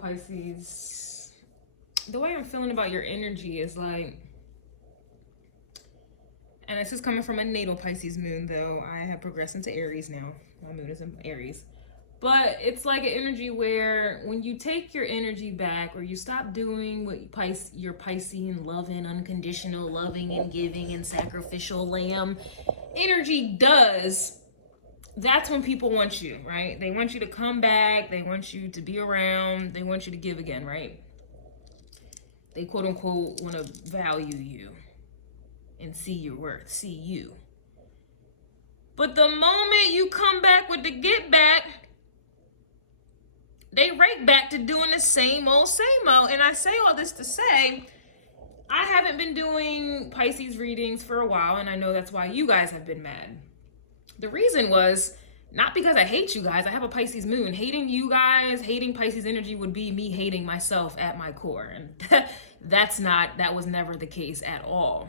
Pisces, the way I'm feeling about your energy is like, and this is coming from a natal Pisces moon, though I have progressed into Aries now. My moon is in Aries. But it's like an energy where when you take your energy back, or you stop doing what your Piscean loving, unconditional loving and giving and sacrificial lamb energy does, that's when people want you, right? They want you to come back. They want you to be around. They want you to give again, right? They quote unquote want to value you and see your worth, see you. But the moment you come back with the get back, they right back to doing the same old. And I say all this to say, I haven't been doing Pisces readings for a while, and I know that's why you guys have been mad. The reason was not because I hate you guys. I have a Pisces moon. Hating you guys, hating Pisces energy would be me hating myself at my core. And that was never the case at all.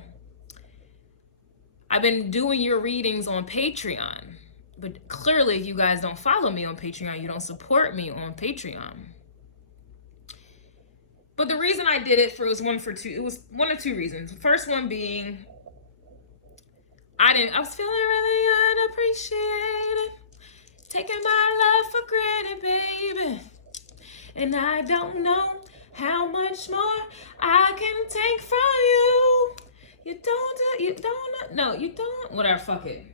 I've been doing your readings on Patreon. But clearly, if you guys don't follow me on Patreon, you don't support me on Patreon. But the reason I did it was one of two reasons. The first one being, I was feeling really unappreciated, taking my love for granted, baby. And I don't know how much more I can take from you. You don't, whatever, fuck it.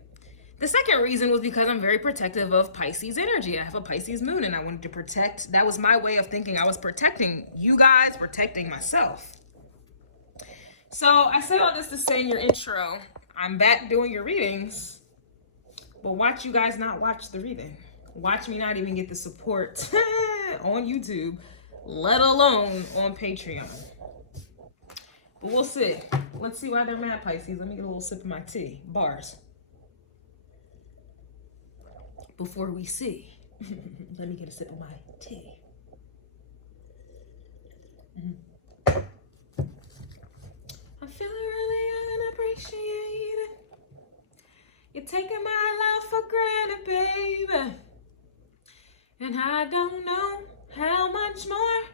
The second reason was because I'm very protective of Pisces energy. I have a Pisces moon, and I wanted to protect. That was my way of thinking. I was protecting you guys, protecting myself. So I say all this to say in your intro, I'm back doing your readings, but watch you guys not watch the reading. Watch me not even get the support on YouTube, let alone on Patreon. But we'll see. Let's see why they're mad, Pisces. Let me get a little sip of my tea. Bars. Before we see, let me get a sip of my tea. I'm feeling really unappreciated. You're taking my love for granted, baby. And I don't know how much more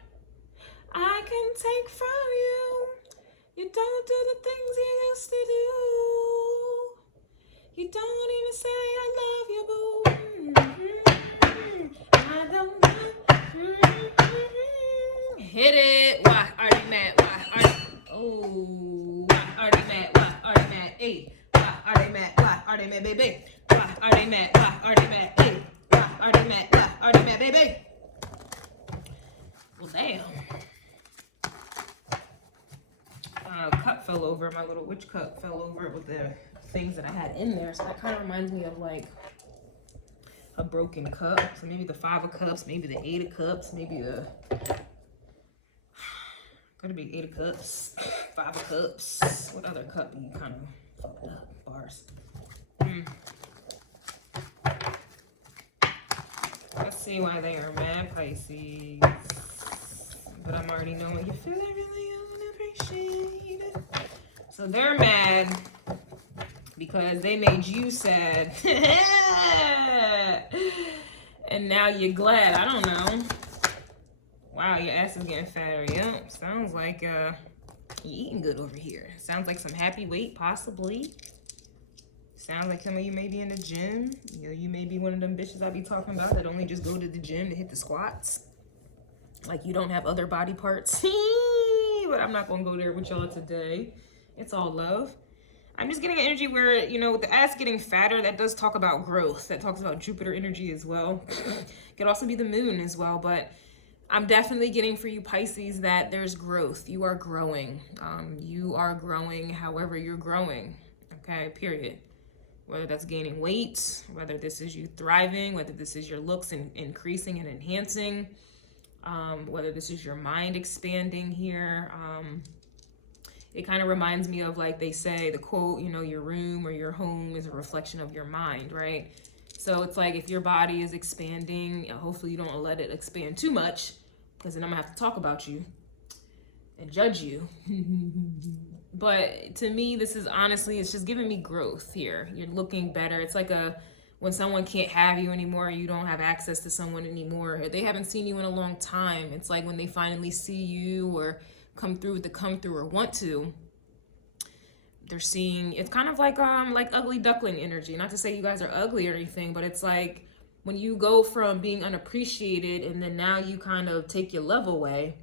I can take from you. You don't do the things you used to do. You don't even say I love you, boo. I don't know. Hit it. Why are they mad? Why are they? Oh, why are they mad? Why are they mad? Hey, why are they mad? Why are they mad, baby? Why are they mad? Why are they mad? Hey, why are they mad? Why are they mad, baby? Well, damn. Cup fell over. My little witch cup fell over with the things that I had in there. So that kind of reminds me of like a broken cup. So maybe the 5 of cups, maybe the 8 of cups, maybe the could be 8 of cups, 5 of cups. What other cup you kind of fucked up? Bars. Let's see why they are mad, Pisces. But I'm already knowing you're feeling really unappreciated. So they're mad because they made you sad. And now you're glad. I don't know. Wow, your ass is getting fatter. Yep. Sounds like you're eating good over here. Sounds like some happy weight, possibly. Sounds like some of you may be in the gym. You know, you may be one of them bitches I be talking about that only just go to the gym to hit the squats. Like you don't have other body parts. But I'm not going to go there with y'all today. It's all love. I'm just getting an energy where, you know, with the ass getting fatter, that does talk about growth. That talks about Jupiter energy as well. Could also be the moon as well. But I'm definitely getting for you, Pisces, that there's growth. You are growing. You are growing however you're growing. Okay, period. Whether that's gaining weight, whether this is you thriving, whether this is your looks increasing and enhancing, whether this is your mind expanding here. It kind of reminds me of, like they say, the quote, you know, your room or your home is a reflection of your mind, right? So it's like if your body is expanding, hopefully you don't let it expand too much, because then I'm gonna have to talk about you and judge you. But to me, this is honestly, it's just giving me growth here. You're looking better. It's like when someone can't have you anymore, you don't have access to someone anymore, or they haven't seen you in a long time. It's like when they finally see you or come through with the come through or want to, they're seeing, it's kind of like ugly duckling energy. Not to say you guys are ugly or anything, but it's like when you go from being unappreciated and then now you kind of take your love away,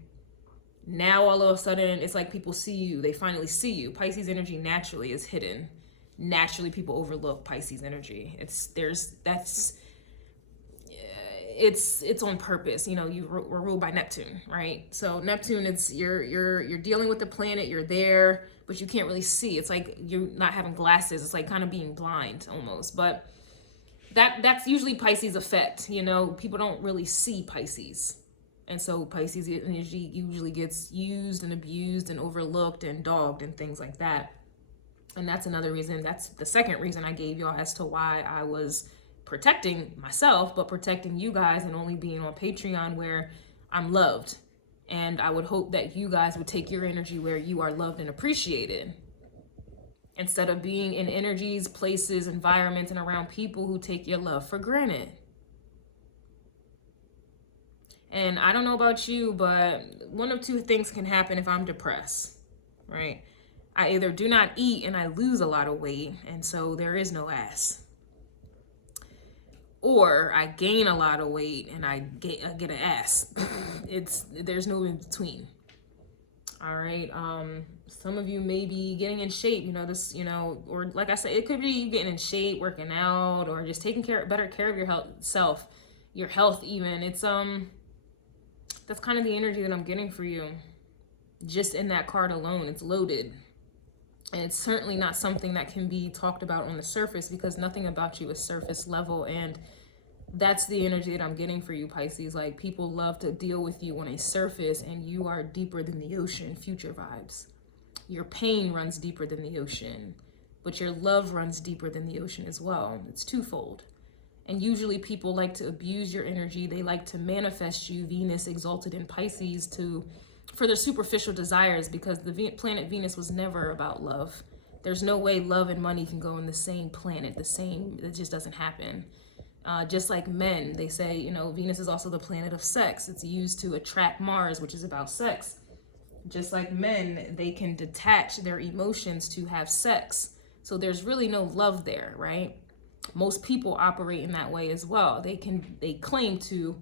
now all of a sudden it's like people see you, they finally see you. Pisces energy naturally is hidden. Naturally people overlook Pisces energy. It's on purpose. You know, we're ruled by Neptune, right? So Neptune, it's you're dealing with the planet, you're there, but you can't really see. It's like you're not having glasses. It's like kind of being blind almost. But that's usually Pisces effect. You know, people don't really see Pisces. And so Pisces energy usually gets used and abused and overlooked and dogged and things like that. And that's another reason, that's the second reason I gave y'all as to why I was protecting myself, but protecting you guys and only being on Patreon where I'm loved. And I would hope that you guys would take your energy where you are loved and appreciated, instead of being in energies, places, environments, and around people who take your love for granted. And I don't know about you, but one of two things can happen if I'm depressed, right? I either do not eat and I lose a lot of weight, and so there is no ass. Or I gain a lot of weight and I get an ass. There's no in between. All right. Some of you may be getting in shape, or like I said, it could be you getting in shape, working out, or just taking better care of your health even. It's that's kind of the energy that I'm getting for you. Just in that card alone, it's loaded. And it's certainly not something that can be talked about on the surface, because nothing about you is surface level. And that's the energy that I'm getting for you, Pisces. Like, people love to deal with you on a surface, and you are deeper than the ocean. Future vibes. Your pain runs deeper than the ocean, but your love runs deeper than the ocean as well. It's twofold. And usually people like to abuse your energy. They like to manifest you, Venus exalted in Pisces, for their superficial desires, because the planet Venus was never about love. There's no way love and money can go in the same planet, it just doesn't happen. Just like men, they say, Venus is also the planet of sex. It's used to attract Mars, which is about sex. Just like men, they can detach their emotions to have sex. So there's really no love there, right? Most people operate in that way as well. They claim to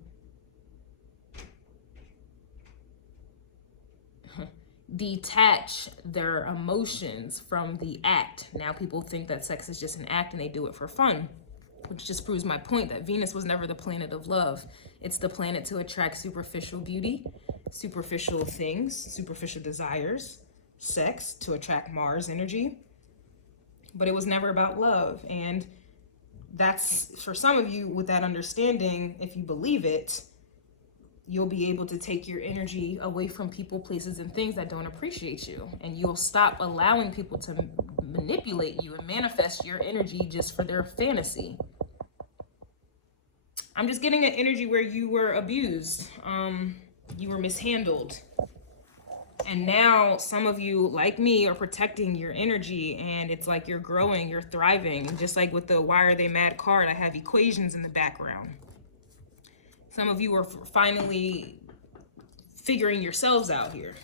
detach their emotions from the act. Now people think that sex is just an act and they do it for fun, which just proves my point that Venus was never the planet of love. It's the planet to attract superficial beauty, superficial things, superficial desires, sex, to attract Mars energy. But it was never about love. And that's, for some of you, with that understanding, if you believe it, you'll be able to take your energy away from people, places, and things that don't appreciate you. And you'll stop allowing people to manipulate you and manifest your energy just for their fantasy. I'm just getting an energy where you were abused. You were mishandled. And now some of you, like me, are protecting your energy, and it's like you're growing, you're thriving. And just like with the Why Are They Mad card, I have equations in the background. Some of you are finally figuring yourselves out here.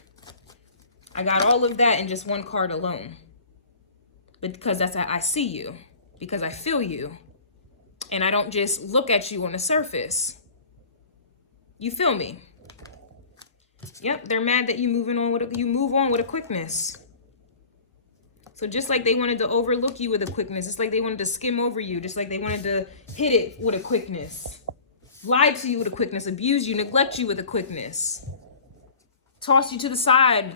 I got all of that in just one card alone. But because that's how I see you, because I feel you. And I don't just look at you on the surface. You feel me? Yep, they're mad that you move on with a quickness. So just like they wanted to overlook you with a quickness, just like they wanted to skim over you, just like they wanted to hit it with a quickness, lie to you with a quickness, abuse you, neglect you with a quickness, toss you to the side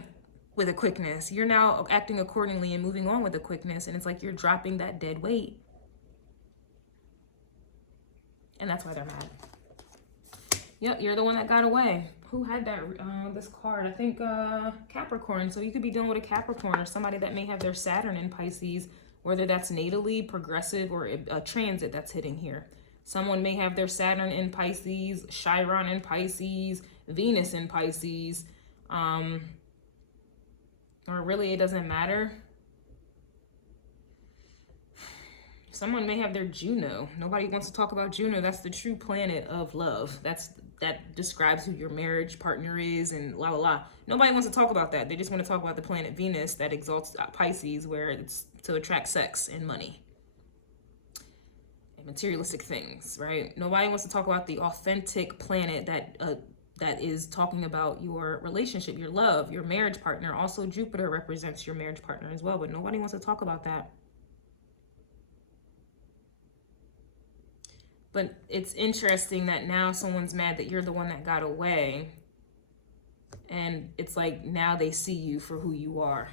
with a quickness, you're now acting accordingly and moving on with a quickness. And it's like you're dropping that dead weight. And that's why they're mad. Yep, you're the one that got away. Who had that this card? I think Capricorn. So you could be dealing with a Capricorn or somebody that may have their Saturn in Pisces, whether that's natally, progressive, or a transit that's hitting here. Someone may have their Saturn in Pisces, Chiron in Pisces, Venus in Pisces, or really it doesn't matter. Someone may have their Juno. Nobody wants to talk about Juno. That's the true planet of love. That describes who your marriage partner is and la la la. Nobody wants to talk about that. They just want to talk about the planet Venus that exalts Pisces, where it's to attract sex and money and materialistic things, right? Nobody wants to talk about the authentic planet that is talking about your relationship, your love, your marriage partner. Also, Jupiter represents your marriage partner as well, but nobody wants to talk about that. But it's interesting that now someone's mad that you're the one that got away. And it's like now they see you for who you are.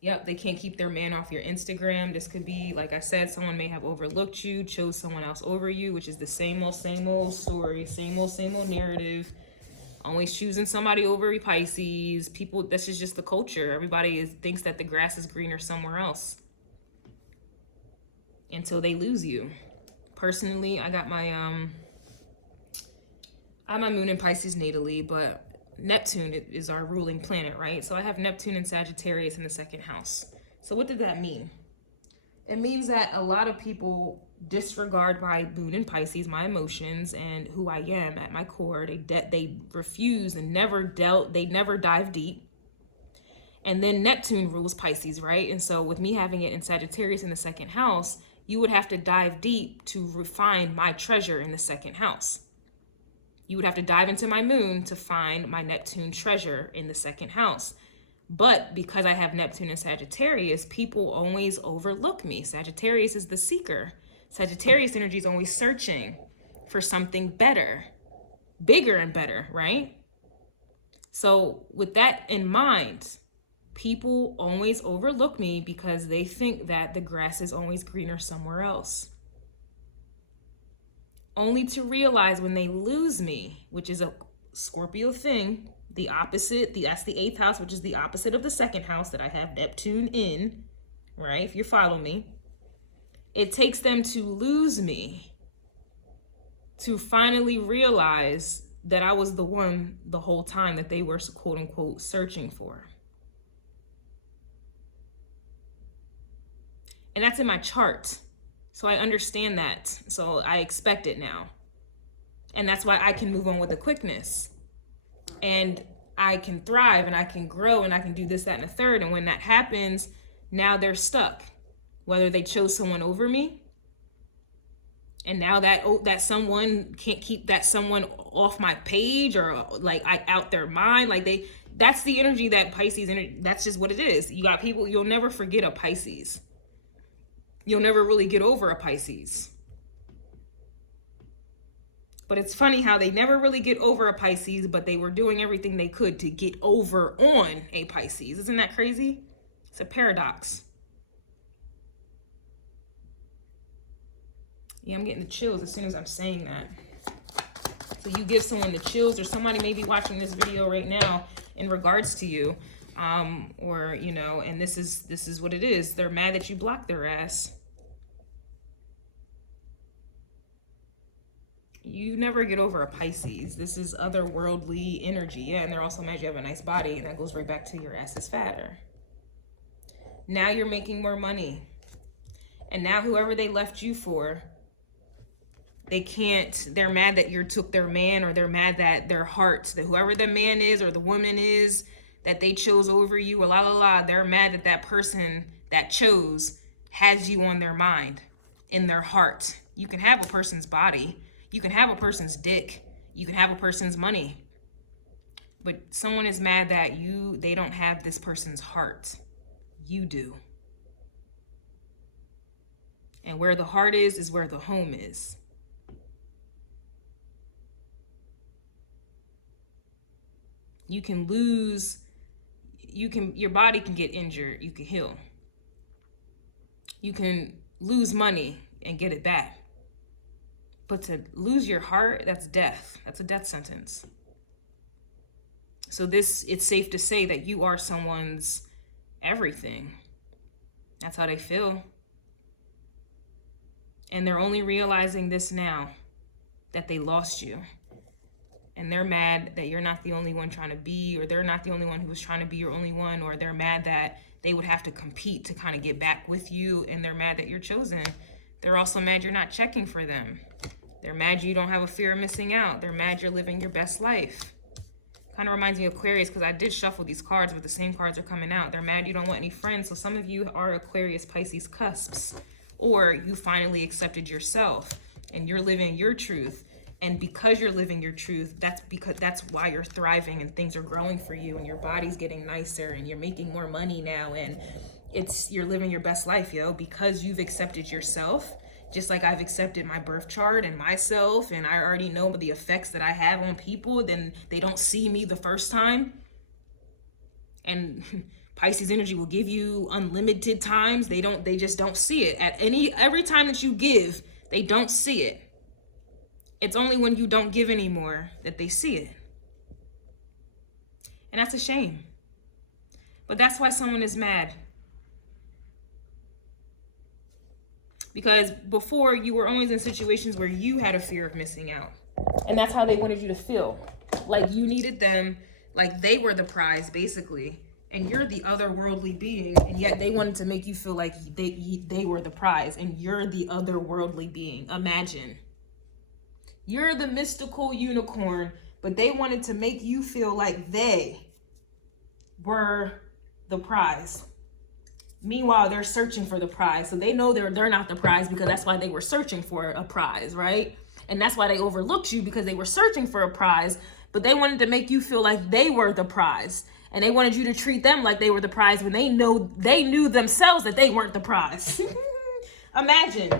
Yep, they can't keep their man off your Instagram. This could be, like I said, someone may have overlooked you, chose someone else over you, which is the same old story, same old narrative. Always choosing somebody over Pisces. People, this is just the culture. Everybody thinks that the grass is greener somewhere else until they lose you. Personally, I got my I have my moon in Pisces natally, but Neptune is our ruling planet, right? So I have Neptune and Sagittarius in the second house. So what did that mean? It means that a lot of people disregard my moon in Pisces, my emotions, and who I am at my core. They refuse and they never dive deep. And then Neptune rules Pisces, right? And so with me having it in Sagittarius in the second house, you would have to dive deep to refine my treasure in the second house. You would have to dive into my moon to find my Neptune treasure in the second house. But because I have Neptune and Sagittarius, people always overlook me. Sagittarius is the seeker. Sagittarius energy is always searching for something better, bigger and better, right? So with that in mind, people always overlook me because they think that the grass is always greener somewhere else. Only to realize when they lose me, which is a Scorpio thing, the opposite, that's the 8th house, which is the opposite of the second house that I have Neptune in, right? If you follow me, it takes them to lose me to finally realize that I was the one the whole time that they were quote unquote searching for. And that's in my chart. So I understand that. So I expect it now. And that's why I can move on with a quickness. And I can thrive and I can grow and I can do this, that, and a third. And when that happens, now they're stuck. Whether they chose someone over me. And now that someone can't keep that someone off my page or like out their mind. That's the energy that Pisces energy. That's just what it is. You got people, you'll never forget a Pisces. You'll never really get over a Pisces. But it's funny how they never really get over a Pisces, but they were doing everything they could to get over on a Pisces. Isn't that crazy? It's a paradox. Yeah, I'm getting the chills as soon as I'm saying that. So you give someone the chills, or somebody may be watching this video right now in regards to you, or, you know, and this is what it is. They're mad that you blocked their ass. You never get over a Pisces. This is otherworldly energy. Yeah, and they're also mad you have a nice body, and that goes right back to your ass is fatter. Now you're making more money. And now whoever they left you for, they're mad that you took their man, or they're mad that their heart, that whoever the man is or the woman is that they chose over you, or la la la, they're mad that that person that chose has you on their mind, in their heart. You can have a person's body. You can have a person's dick. You can have a person's money. But someone is mad that they don't have this person's heart. You do. And where the heart is where the home is. You can lose, your body can get injured, you can heal. You can lose money and get it back. But to lose your heart, that's death. That's a death sentence. So it's safe to say that you are someone's everything. That's how they feel. And they're only realizing this now, that they lost you. and they're mad that you're not the only one trying to be, or they're not the only one who was trying to be your only one, or they're mad that they would have to compete to kind of get back with you, and they're mad that you're chosen. They're also mad you're not checking for them. They're mad you don't have a fear of missing out. They're mad you're living your best life. Kind of reminds me of Aquarius, because I did shuffle these cards, but the same cards are coming out. They're mad you don't want any friends. So some of you are Aquarius, Pisces cusps, or you finally accepted yourself and you're living your truth. And because you're living your truth, that's why you're thriving and things are growing for you and your body's getting nicer and you're making more money now, and you're living your best life, yo, because you've accepted yourself. Just like I've accepted my birth chart and myself, and I already know the effects that I have on people, then they don't see me the first time. And Pisces energy will give you unlimited times. They just don't see it. Every time that you give, they don't see it. It's only when you don't give anymore that they see it. And that's a shame. But that's why someone is mad. Because before, you were always in situations where you had a fear of missing out. And that's how they wanted you to feel. Like you needed them, like they were the prize, basically. And you're the otherworldly being. And yet they wanted to make you feel like they were the prize. And you're the otherworldly being. Imagine. You're the mystical unicorn, but they wanted to make you feel like they were the prize. Meanwhile, they're searching for the prize. So they know they're not the prize, because that's why they were searching for a prize, right? And that's why they overlooked you, because they were searching for a prize, but they wanted to make you feel like they were the prize. And they wanted you to treat them like they were the prize when they knew themselves that they weren't the prize. Imagine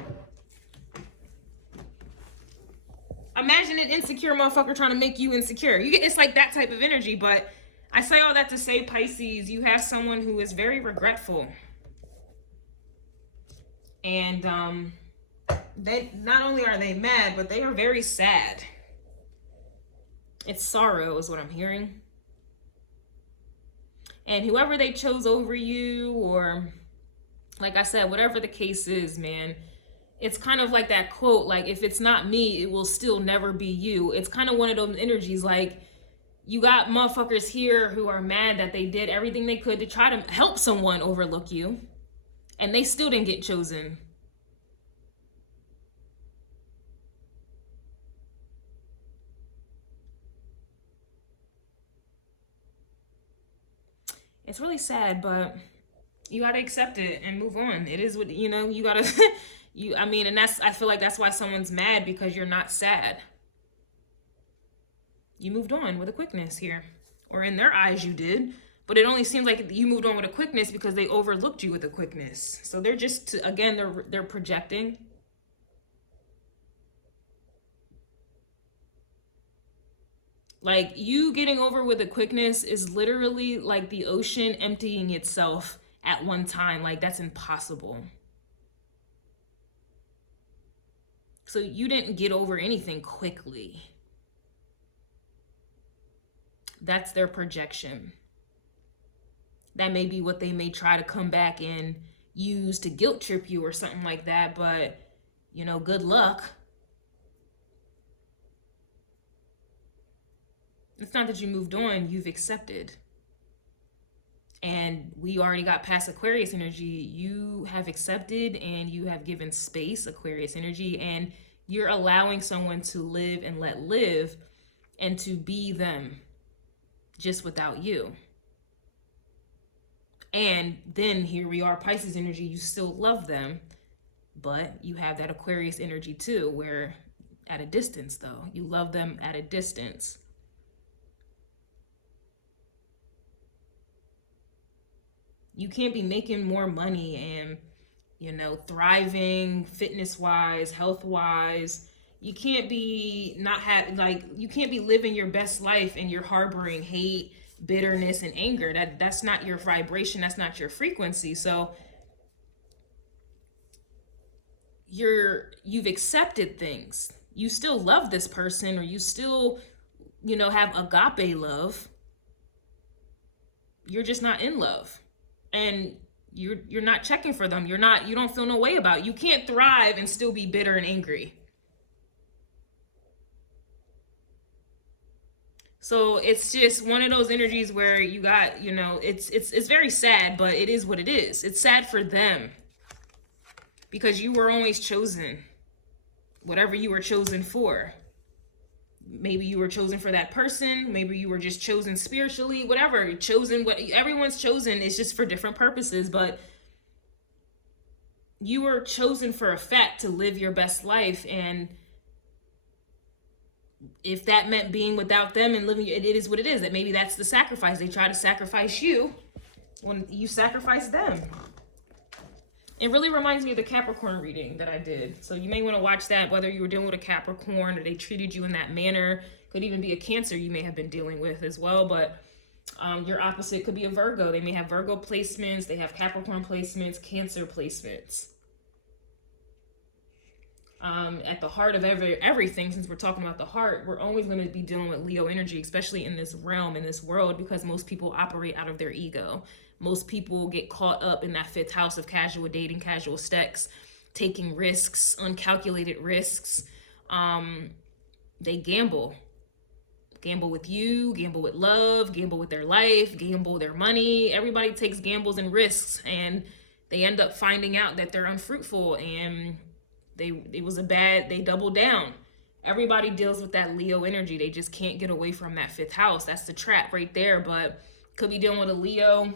an insecure motherfucker trying to make you insecure. It's like that type of energy. But I say all that to say, Pisces, you have someone who is very regretful. And they not only are they mad, but they are very sad. It's sorrow is what I'm hearing. And whoever they chose over you, or like I said, whatever the case is, man, it's kind of like that quote, like, if it's not me, it will still never be you. It's kind of one of those energies, like, you got motherfuckers here who are mad that they did everything they could to try to help someone overlook you, and they still didn't get chosen. It's really sad, but you got to accept it and move on. It is what, you got to, and I feel like that's why someone's mad, because you're not sad. You moved on with a quickness here, or in their eyes you did, but it only seems like you moved on with a quickness because they overlooked you with a quickness. So they're just, again, they're projecting. Like, you getting over with a quickness is literally like the ocean emptying itself at one time. Like, that's impossible. So you didn't get over anything quickly. That's their projection. That may be what they may try to come back and use to guilt trip you or something like that. But, good luck. It's not that you moved on, you've accepted. And we already got past Aquarius energy. You have accepted and you have given space, Aquarius energy, and you're allowing someone to live and let live and to be them just without you. And then here we are, Pisces energy, you still love them, but you have that Aquarius energy too, where at a distance though, you love them at a distance. You can't be making more money and, thriving fitness-wise, health-wise. You can't be you can't be living your best life and you're harboring hate, bitterness, and anger. That's not your vibration. That's not your frequency. So you've accepted things. You still love this person, or you still, have agape love. You're just not in love. And you're not checking for them. You don't feel no way about it. You can't thrive and still be bitter and angry. So it's just one of those energies where you got, you know, it's very sad, but it is what it is. It's sad for them because you were always chosen, whatever you were chosen for. Maybe you were chosen for that person. Maybe you were just chosen spiritually, whatever. Chosen, what everyone's chosen is just for different purposes, but you were chosen for a fact to live your best life. And if that meant being without them and living, it is what it is. That maybe that's the sacrifice. They try to sacrifice you when you sacrifice them. It really reminds me of the Capricorn reading that I did. So you may want to watch that, whether you were dealing with a Capricorn or they treated you in that manner. Could even be a Cancer you may have been dealing with as well. But your opposite could be a Virgo. They may have Virgo placements. They have Capricorn placements, Cancer placements. At the heart of everything, since we're talking about the heart, we're always going to be dealing with Leo energy, especially in this realm, in this world, because most people operate out of their ego. Most people get caught up in that fifth house of casual dating, casual sex, taking risks, uncalculated risks. They gamble. Gamble with you, gamble with love, gamble with their life, gamble their money. Everybody takes gambles and risks, and they end up finding out that they're unfruitful, and they double down. Everybody deals with that Leo energy. They just can't get away from that fifth house. That's the trap right there. But could be dealing with a Leo.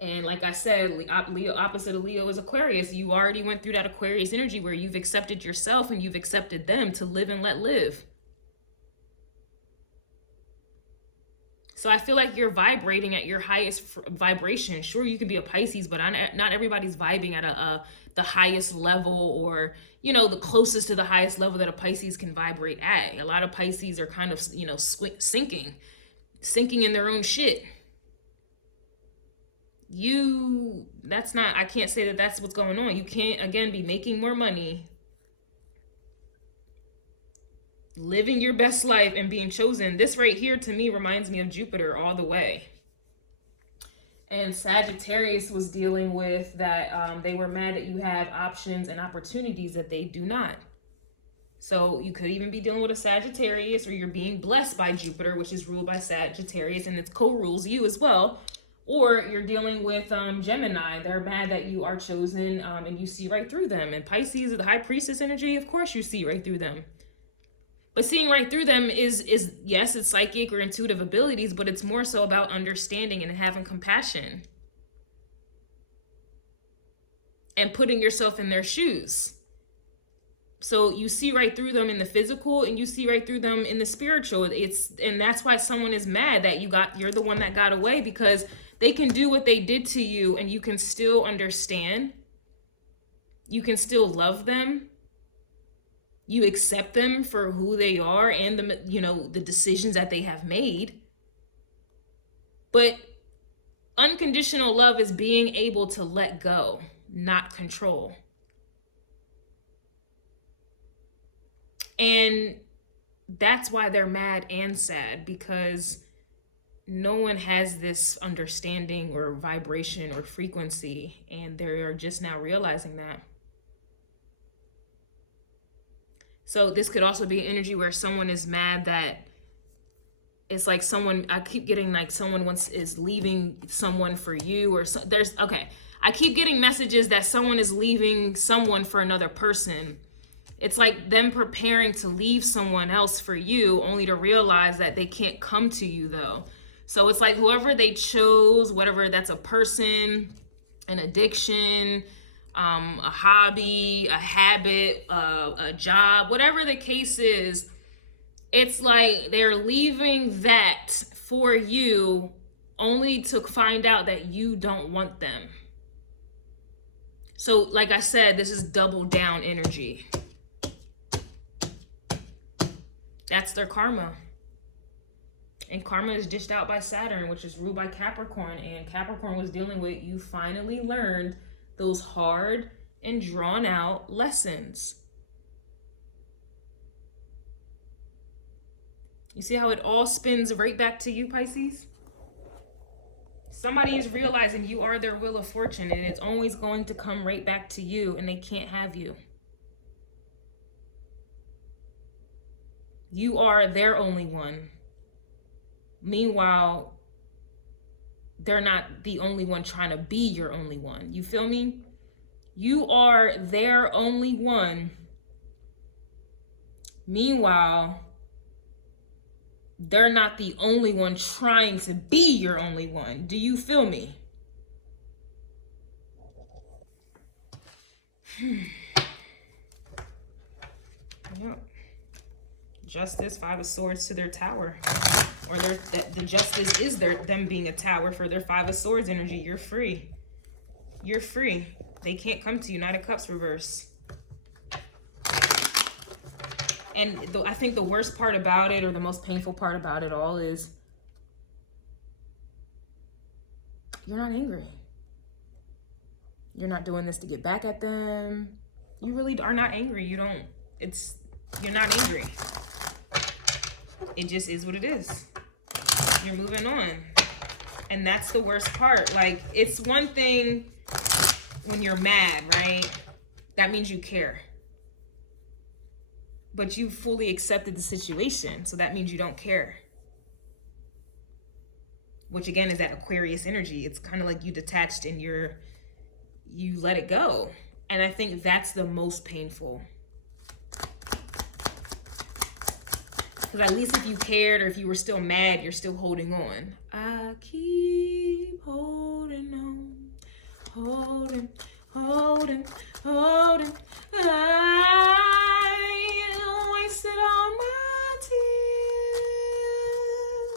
And like I said, Leo, opposite of Leo is Aquarius. You already went through that Aquarius energy where you've accepted yourself and you've accepted them to live and let live. So I feel like you're vibrating at your highest vibration. Sure, you could be a Pisces, but not everybody's vibing at the highest level, or, you know, the closest to the highest level that a Pisces can vibrate at. A lot of Pisces are kind of, you know, sinking in their own shit. I can't say that that's what's going on. You can't, again, be making more money, living your best life, and being chosen. This right here to me reminds me of Jupiter all the way. And Sagittarius was dealing with that. They were mad that you have options and opportunities that they do not. So you could even be dealing with a Sagittarius, or you're being blessed by Jupiter, which is ruled by Sagittarius, and it co-rules you as well. Or you're dealing with Gemini. They're mad that you are chosen, and you see right through them. And Pisces, the High Priestess energy, of course you see right through them. But seeing right through them is yes, it's psychic or intuitive abilities, but it's more so about understanding and having compassion. And putting yourself in their shoes. So you see right through them in the physical, and you see right through them in the spiritual. And that's why someone is mad that you're the one that got away, because they can do what they did to you and you can still understand. You can still love them. You accept them for who they are and the decisions that they have made. But unconditional love is being able to let go, not control. And that's why they're mad and sad, because no one has this understanding or vibration or frequency, and they're just now realizing that. So this could also be an energy where someone is mad that it's like I keep getting like someone is leaving someone for you, or I keep getting messages that someone is leaving someone for another person. It's like them preparing to leave someone else for you, only to realize that they can't come to you though. So it's like whoever they chose, whatever that's a person, an addiction, a hobby, a habit, a job, whatever the case is, it's like they're leaving that for you only to find out that you don't want them. So like I said, this is double down energy. That's their karma. And karma is dished out by Saturn, which is ruled by Capricorn. And Capricorn was dealing with, you finally learned those hard and drawn out lessons. You see how it all spins right back to you, Pisces? Somebody is realizing you are their wheel of fortune, and it's always going to come right back to you, and they can't have you. You are their only one. Meanwhile, they're not the only one trying to be your only one. You feel me? You are their only one. Meanwhile, they're not the only one trying to be your only one. Do you feel me? Yep. Justice, 5 of Swords to their Tower. Or the justice is them being a tower for their 5 of Swords energy. You're free. You're free. They can't come to you. Knight of Cups reverse. And I think the worst part about it, or the most painful part about it all, is you're not angry. You're not doing this to get back at them. You really are not angry. You're not angry. It just is what it is. You're moving on. And that's the worst part. Like, it's one thing when you're mad, right? That means you care. But you fully accepted the situation, so that means you don't care. Which again is that Aquarius energy. It's kind of like you detached and you let it go. And I think that's the most painful. Because at least if you cared, or if you were still mad, you're still holding on. I keep holding on, holding. I wasted all my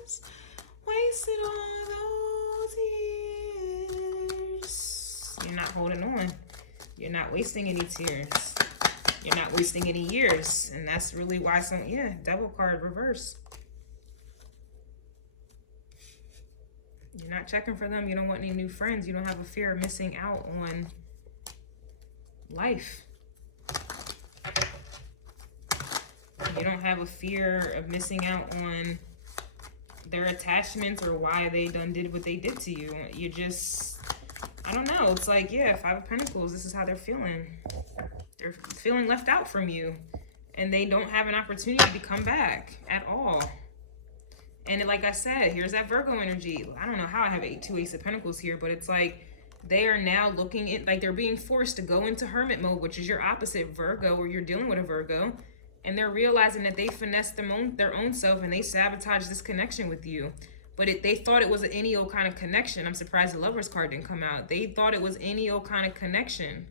tears, wasted all those years. You're not holding on. You're not wasting any tears. You're not wasting any years. And that's really why Devil card reverse. You're not checking for them. You don't want any new friends. You don't have a fear of missing out on life. You don't have a fear of missing out on their attachments or why they did what they did to you. You just, I don't know. It's like, yeah, 5 of Pentacles. This is how they're feeling. They're feeling left out from you. And they don't have an opportunity to come back at all. And like I said, here's that Virgo energy. I don't know how I have 2 Ace of Pentacles here, but it's like they are now looking at, like they're being forced to go into hermit mode, which is your opposite Virgo, or you're dealing with a Virgo. And they're realizing that they finessed their own self and they sabotaged this connection with you. But they thought it was an any old kind of connection. I'm surprised the Lovers card didn't come out. They thought it was any old kind of connection.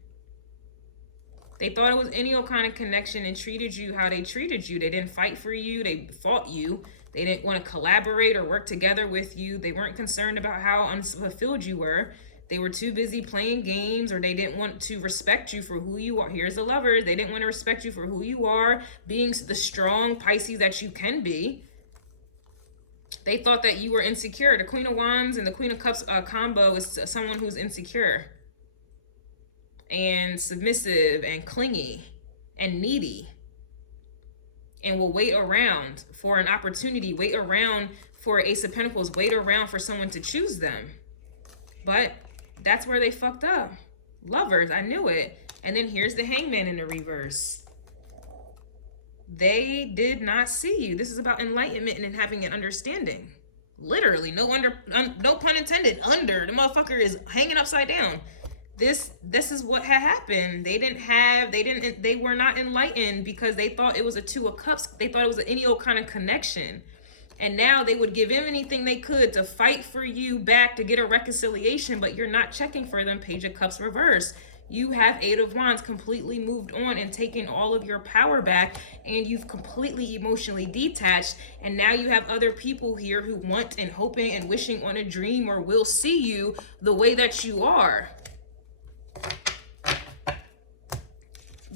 They thought it was any old kind of connection and treated you how they treated you. They didn't fight for you. They fought you. They didn't want to collaborate or work together with you. They weren't concerned about how unfulfilled you were. They were too busy playing games, or they didn't want to respect you for who you are. Here's the Lovers. They didn't want to respect you for who you are, being the strong Pisces that you can be. They thought that you were insecure. The Queen of Wands and the Queen of Cups combo is someone who's insecure and submissive and clingy and needy, and will wait around for an opportunity, wait around for Ace of Pentacles, wait around for someone to choose them. But that's where they fucked up. Lovers, I knew it. And then here's the Hangman in the reverse. They did not see you. This is about enlightenment and having an understanding. Literally, no pun intended. Under, the motherfucker is hanging upside down. This is what had happened. They were not enlightened because they thought it was a 2 of Cups. They thought it was an any old kind of connection. And now they would give him anything they could to fight for you back, to get a reconciliation, but you're not checking for them. Page of Cups reverse. You have 8 of Wands, completely moved on and taken all of your power back, and you've completely emotionally detached. And now you have other people here who want and hoping and wishing on a dream, or will see you the way that you are.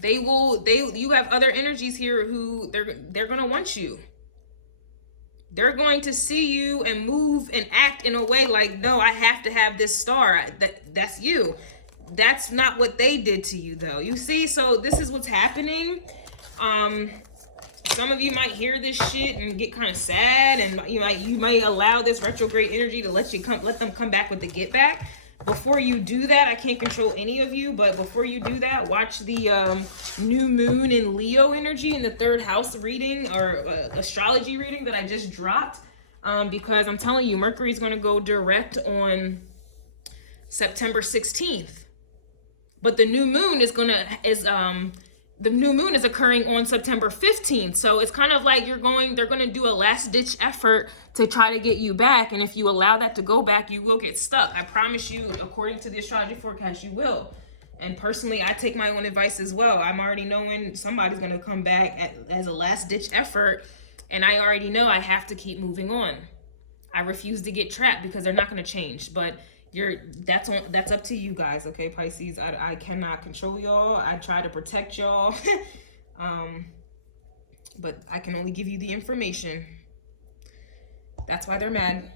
You have other energies here who they're going to want you. They're going to see you and move and act in a way like, no, I have to have this star. That's you. That's not what they did to you, though. You see, so this is what's happening. Some of you might hear this shit and get kind of sad, and you might allow this retrograde energy to let them come back with the get back. Before you do that, I can't control any of you, but before you do that, watch the new moon in Leo energy in the 3rd house reading, or astrology reading that I just dropped. because I'm telling you, Mercury is going to go direct on September 16th. But the new moon is the new moon is occurring on September 15th. So it's kind of like they're going to do a last ditch effort to try to get you back. And if you allow that to go back, you will get stuck. I promise you, according to the astrology forecast, you will. And personally, I take my own advice as well. I'm already knowing somebody's going to come back as a last ditch effort. And I already know I have to keep moving on. I refuse to get trapped because they're not going to change. But that's up to you guys, okay, Pisces? I cannot control y'all. I try to protect y'all. But I can only give you the information. That's why they're mad.